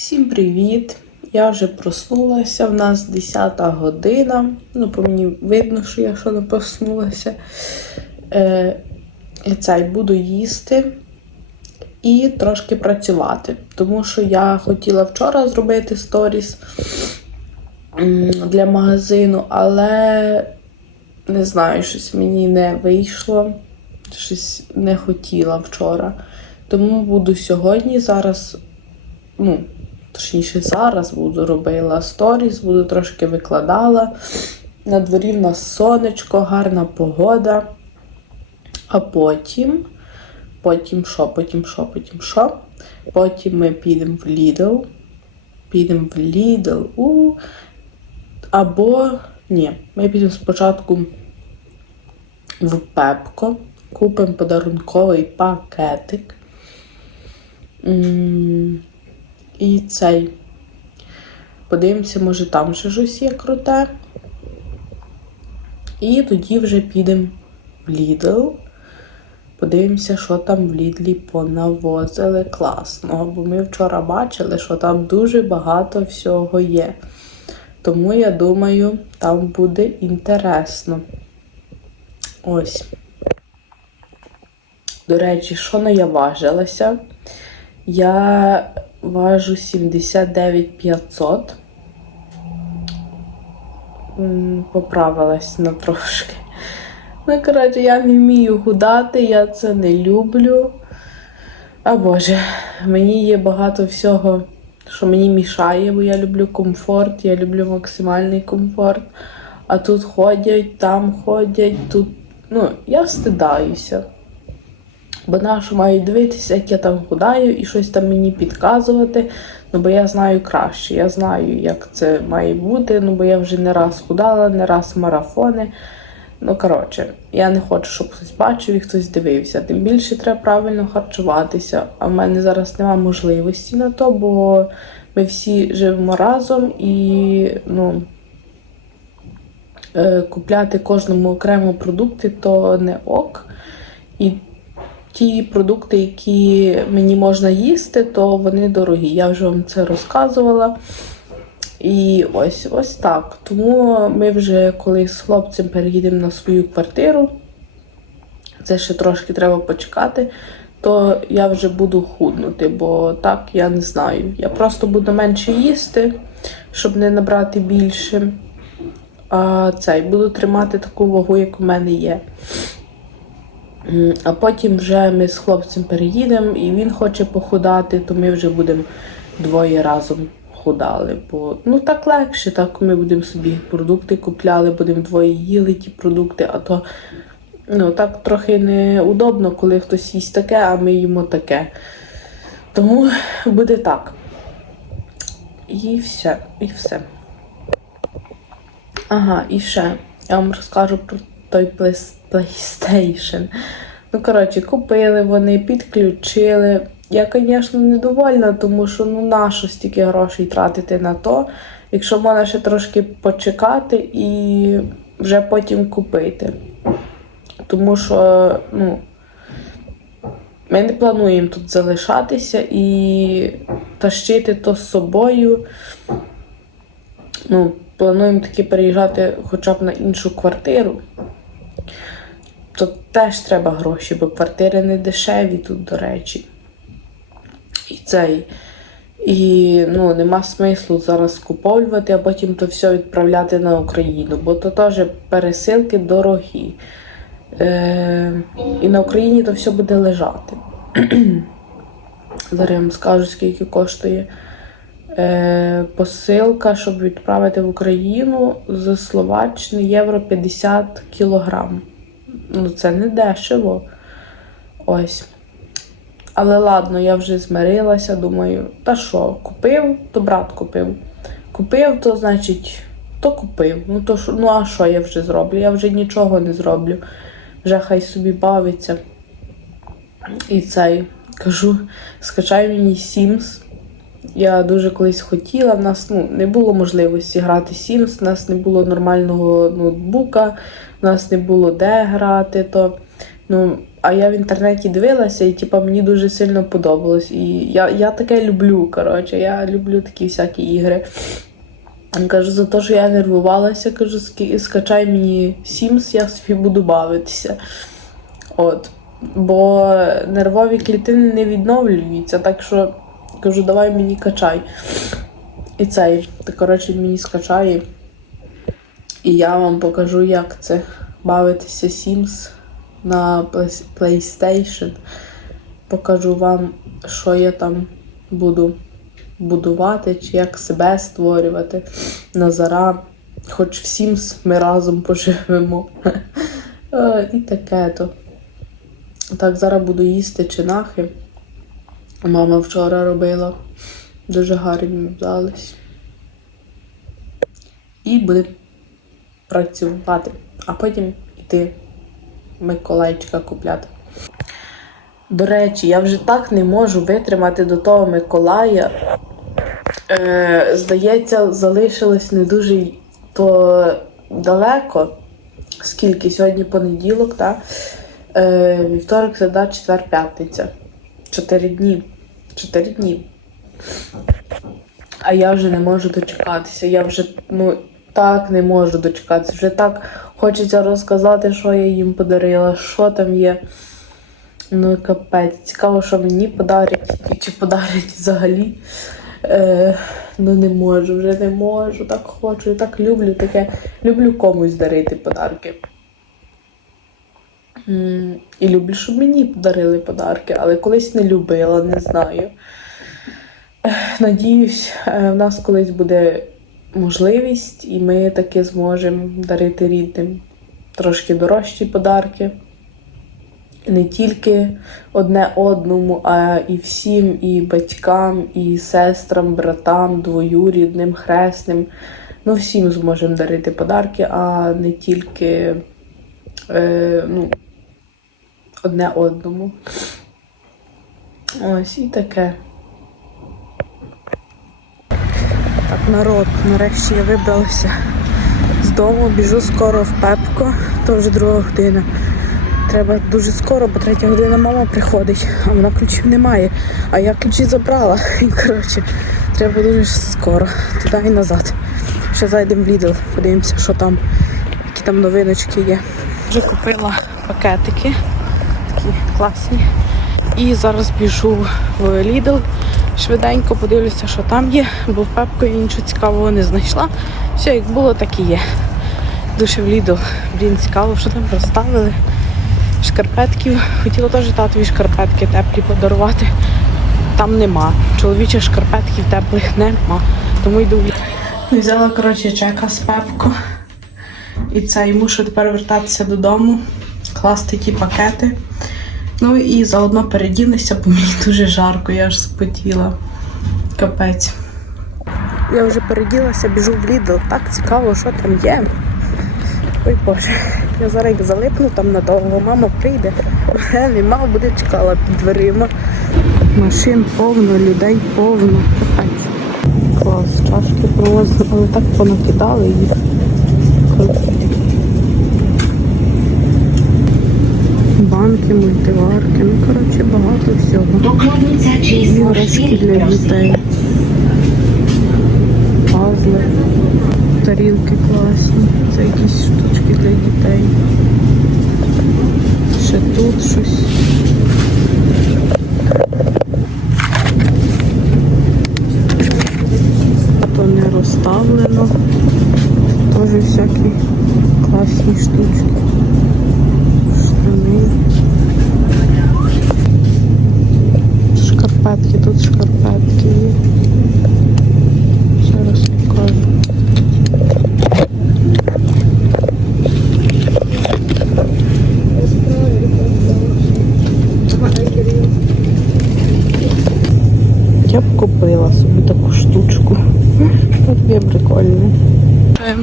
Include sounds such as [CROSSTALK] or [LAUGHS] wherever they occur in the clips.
Всім привіт! Я вже проснулася. В нас 10 година. Ну, по мені видно, що я ще не проснулася. Е, цей буду їсти і трошки працювати. Тому що я хотіла вчора зробити сторіс для магазину, але не знаю, щось мені не вийшло. Щось не хотіла вчора. Тому буду сьогодні зараз, ну, точніше, зараз буду робила сторіс, буду трошки викладала. На дворі в нас сонечко, гарна погода. А потім, потім що, потім що, потім що? Потім ми підемо в Lidl. Підемо в Lidl. У, або ні, ми підемо спочатку в Пепко, купимо подарунковий пакетик. І цей. Подивимося, може там ще щось є круте. І тоді вже підемо в Lidl. Подивимося, що там в Лідлі понавозили класного. Бо ми вчора бачили, що там дуже багато всього є. Тому я думаю, там буде інтересно. Ось. До речі, що не я важилася? Я важу 79 500. Поправилась на трошки. Ну, коротше, я не вмію гудати, я це не люблю. А Боже, мені є багато всього, що мені мішає, бо я люблю комфорт, я люблю максимальний комфорт. А тут ходять, там ходять, тут. Ну, я встидаюся. Бо нашу мають дивитися, як я там худаю і щось там мені підказувати. Ну, бо я знаю краще. Я знаю, як це має бути. Ну, бо я вже не раз худала, не раз марафони. Ну, коротше, я не хочу, щоб хтось бачив і хтось дивився. Тим більше треба правильно харчуватися. А в мене зараз немає можливості на то, бо ми всі живемо разом і ну, е, купляти кожному окремо продукти то не ок. І ті продукти, які мені можна їсти, то вони дорогі. Я вже вам це розказувала. І ось ось так. Тому ми вже коли з хлопцем переїдемо на свою квартиру, це ще трошки треба почекати, то я вже буду худнути, бо так я не знаю. Я просто буду менше їсти, щоб не набрати більше. А цей буду тримати таку вагу, як у мене є. А потім вже ми з хлопцем переїдемо, і він хоче похудати, то ми вже будемо двоє разом худали. Бо ну так легше, так ми будемо собі продукти купляли, будемо двоє їли ті продукти, а то ну, так трохи неудобно, коли хтось їсть таке, а ми їмо таке. Тому буде так. І все, і все. Ага, і ще я вам розкажу про той плейс- PlayStation. Ну, коротше, купили вони, підключили. Я, звісно, недовольна, тому що ну нащо стільки грошей тратити на то, якщо можна ще трошки почекати і вже потім купити. Тому що, ну, ми не плануємо тут залишатися і тащити то з собою. Ну, плануємо таки переїжджати хоча б на іншу квартиру. То теж треба гроші, бо квартири не дешеві тут, до речі. І цей. І ну, нема смислу зараз скуповувати, а потім то все відправляти на Україну, бо то теж пересилки дорогі. Е, і на Україні то все буде лежати. Зараз я вам скажу, скільки коштує е, посилка, щоб відправити в Україну з Словаччини євро 50 кілограм. Ну, це не дешево. Ось. Але ладно, я вже змирилася, думаю, та що, купив, то брат купив. Купив, то значить, то купив. Ну, то, що- ну а що я вже зроблю? Я вже нічого не зроблю. Вже хай собі бавиться. І цей кажу, скачай мені Sims. Я дуже колись хотіла. В нас ну, не було можливості грати Sims, в нас не було нормального ноутбука, в нас не було де грати. То, ну, а я в інтернеті дивилася, і типа мені дуже сильно подобалось. І я, я таке люблю. Коротше, я люблю такі всякі ігри. Каже, за те, що я нервувалася, кажу, скачай мені Sims, я собі буду бавитися. От. Бо нервові клітини не відновлюються, так що кажу, давай мені качай. І цей, коротше, мені скачає. І я вам покажу, як це бавитися Sims на Play- PlayStation. Покажу вам, що я там буду будувати, чи як себе створювати. Назара. Хоч в Sims ми разом поживемо. [LAUGHS] Е, І таке то. Так, зараз буду їсти чинахи. Мама вчора робила. Дуже гарні вдались. І буде працювати, а потім йти Миколайчика купляти. До речі, я вже так не можу витримати до того Миколая. Е, здається, залишилось не дуже то далеко. Скільки? Сьогодні понеділок, так? Е, вівторок, середа, четвер, п'ятниця. Чотири дні. Чотири дні. А я вже не можу дочекатися. Я вже ну так не можу дочекатися. Вже так хочеться розказати, що я їм подарила, що там є. Ну капець. Цікаво, що мені подарять і чи подарять взагалі. Е, ну не можу, вже не можу. Так хочу, так люблю таке. Люблю комусь дарити подарки. І люблю, щоб мені подарили подарки, але колись не любила, не знаю. Надіюсь, е, в нас колись буде можливість, і ми таки зможемо дарити рідним трошки дорожчі подарки. Не тільки одне одному, а і всім, і батькам, і сестрам, братам, двоюрідним, хресним. Ну, всім зможемо дарити подарки, а не тільки е, ну, одне одному. Ось і таке. Так, народ, нарешті я вибралася з дому, біжу скоро в пепко, то вже друга година. Треба дуже скоро, бо третя година мама приходить, а вона ключів немає. А я ключі забрала. І коротше, треба дуже скоро, туди і назад. Ще зайдемо в Lidl, подивимося, що там, які там новиночки є. Вже купила пакетики, такі класні. І зараз біжу в Lidl. Швиденько подивлюся, що там є, бо в пепку нічого цікавого не знайшла. Все як було, так і є. Дуже в Lidl. Блін, цікаво, що там розставили. Шкарпетків. Хотіла теж татові шкарпетки теплі подарувати. Там нема. Чоловічих шкарпетків теплих нема. Тому йду в Lidl. Взяла, коротше, чека з пепку. І це і мушу тепер вертатися додому, класти ті пакети. Ну і заодно переділися, бо мені дуже жарко, я аж спотіла. Капець. Я вже переділася, біжу в Lidl. Так цікаво, що там є. Ой Боже, я зараз як залипну там надовго, мама прийде, [LAUGHS] мене нема, буде чекала під дверима. Машин повно, людей повно. Капець. Клас, чашки привозили, так понакидали їх. Банки, мультиварки, ну коротше багато всього. Іграшки для дітей. Пазли, тарілки класні. Це якісь штучки для дітей. Ще тут щось.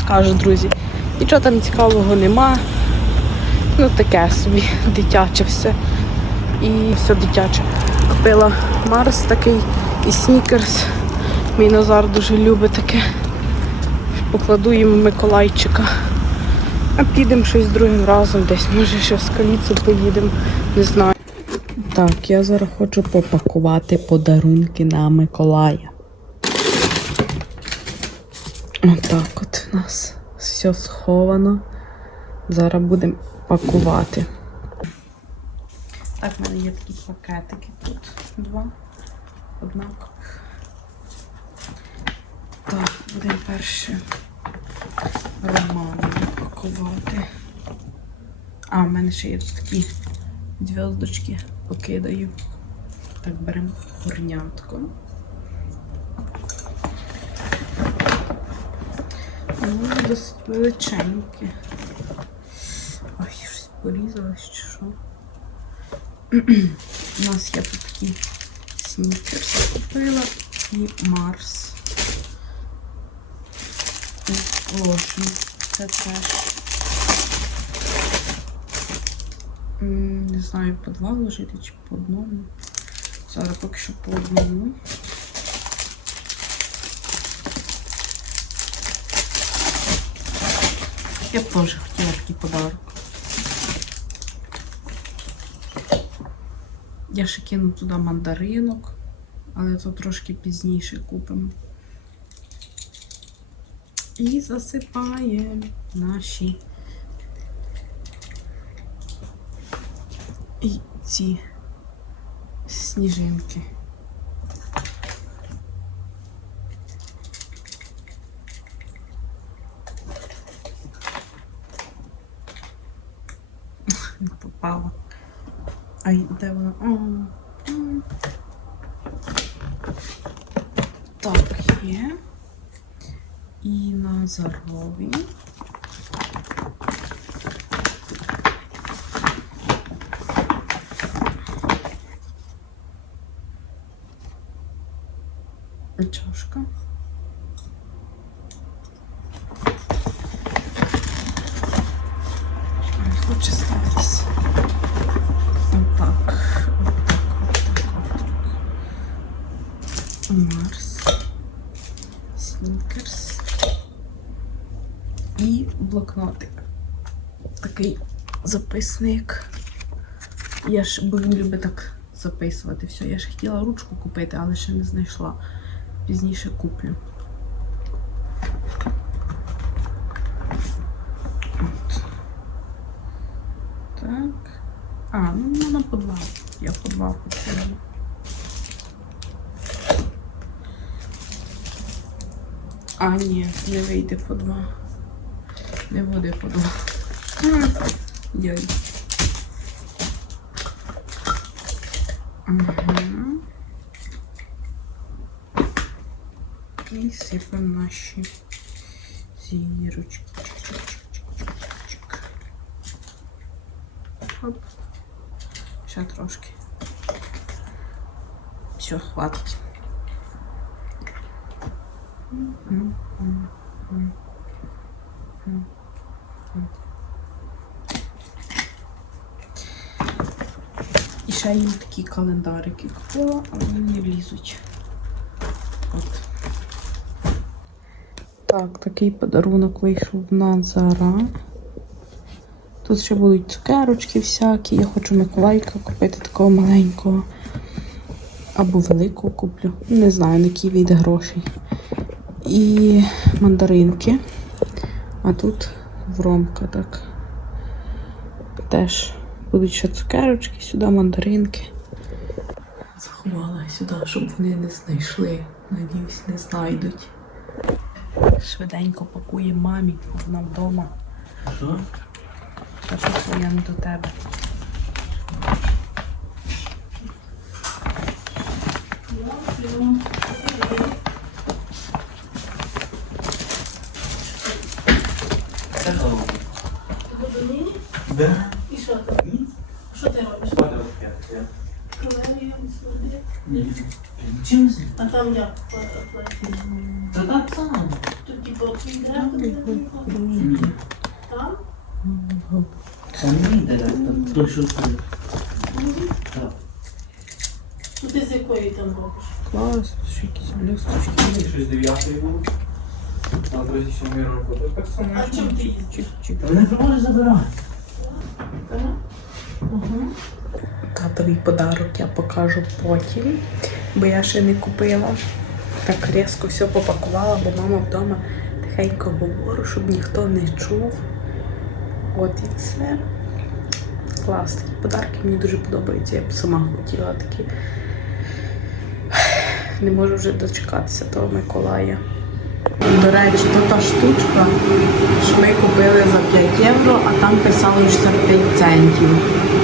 Скажу, друзі? Нічого там цікавого нема. Ну таке собі, [LAUGHS] дитяче все. І все дитяче. Купила Марс такий і снікерс. Мій Назар дуже любить таке. Покладу йому Миколайчика. А підемо щось другим разом десь, може ще в скаліцю поїдемо, не знаю. Так, я зараз хочу попакувати подарунки на Миколая. Отак от у нас все сховано. Зараз будемо пакувати. Так, в мене є такі пакетики тут. Два однакових. Так, будемо перше романи пакувати. А, в мене ще є тут такі зв'язочки покидаю. Так, беремо горнятку. Ну, досить величенькі. Ой, щось порізалось чи що. У нас є тут такі снікерс купила і Марс. І ложні. Це теж. Не знаю, по два ложити чи по одному. Зараз поки що по одному. Я б теж хотіла такий подарок. Я ще кину туди мандаринок, але то трошки пізніше купимо. І засипаємо наші і ці сніжинки. Не попала. А й де вона? Так, є. І на зарові. Чашка. Блокнотик. Такий записник. Я ж, бо він любить так записувати все. Я ж хотіла ручку купити, але ще не знайшла. Пізніше куплю. От. Так. А, ну вона по два. Я по два купила. А, ні, не вийде по два. Не буде по два. Йой. Угу. І сипемо наші зірочки. Чик-чик-чик-чик-чик-чик. Оп. Ще трошки. Все, хватить. Мгм, мгм, мгм, мгм, мгм. І ще їм такі календарики купила, але вони не влізуть. От. Так, такий подарунок вийшов на Зара. Тут ще будуть цукерочки всякі. Я хочу Миколайка купити такого маленького. Або великого куплю. Не знаю, на які вийде грошей. І мандаринки. А тут вромка так. Теж будуть ще цукерочки, сюди мандаринки. Заховала сюди, щоб вони не знайшли. Надіюсь, не знайдуть. Швиденько пакує мамі, вона вдома. Що? Що я не до тебе. Да. І що ти? Що ти робиш? Подав п'ять. Кавалерію сюди. Ні. Чим з? А там як платить? Та так само. Тут типу твій директор там? Там не йде, там той, що ти. Так. Ну ти з якої там робиш? Клас, ще якісь блісточки. Щось дев'ятої було? На 37 року. Так само. А чим ти їздиш? Вони можеш забирати. Татовий подарок я покажу потім, бо я ще не купила. Так різко все попакувала, бо мама вдома тихенько говорю, щоб ніхто не чув. От і все. Клас, такі подарки мені дуже подобаються. Я б сама хотіла такі. Не можу вже дочекатися того Миколая. До речі, то та штучка, що ми купили за 5 євро, а там писало 65 центів.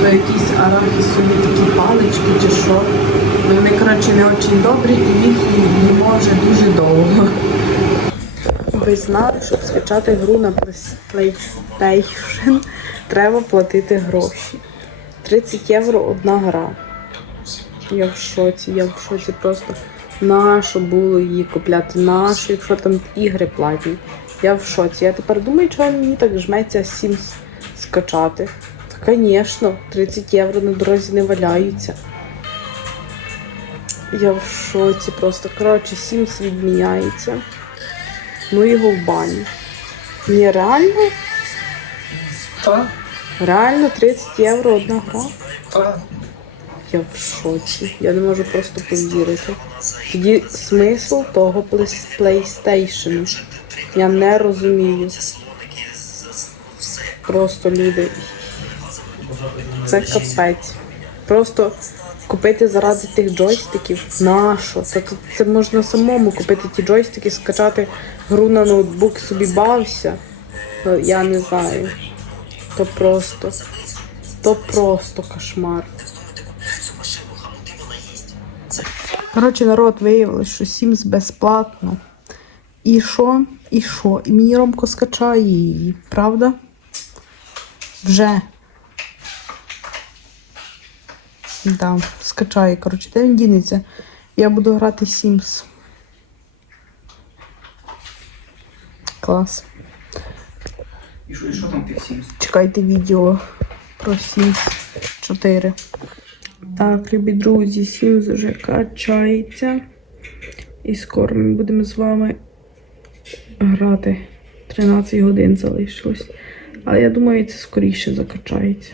То якісь арахісові такі палички чи що. Вони, коротше, не дуже добрі і їх їмо вже дуже довго. Ви знали, щоб скачати гру на PlayStation, треба платити гроші. 30 євро одна гра. Я в шоці, я в шоці просто. Нащо було її купляти? Нащо, якщо там ігри платні? Я в шоці. Я тепер думаю, чого мені так жметься Sims скачати. Та, звісно, 30 євро на дорозі не валяються. Я в шоці просто. Коротше, Sims відміняється. Ну його в бані. Ні, реально? Так, Реально 30 євро одна гра? так. Я в шоці. Я не можу просто повірити. Тоді смисл того PlayStation. Я не розумію. Просто люди. Це капець. Просто купити заради тих джойстиків. Нащо? Та тут це можна самому купити ті джойстики, скачати гру на ноутбук, собі бався. Ну, Я не знаю. То просто. То просто кошмар. Коротше, народ виявилось, що Sims безплатно. І що? І що? І мені Ромко скачає її, правда? Вже. Да, скачає. Коротше, де він дінеться? Я буду грати Sims. Клас. І що, і що там тих сімс? Чекайте відео про Sims 4. Так, любі друзі, Sims вже качається. І скоро ми будемо з вами грати. 13 годин залишилось. Але я думаю, це скоріше закачається.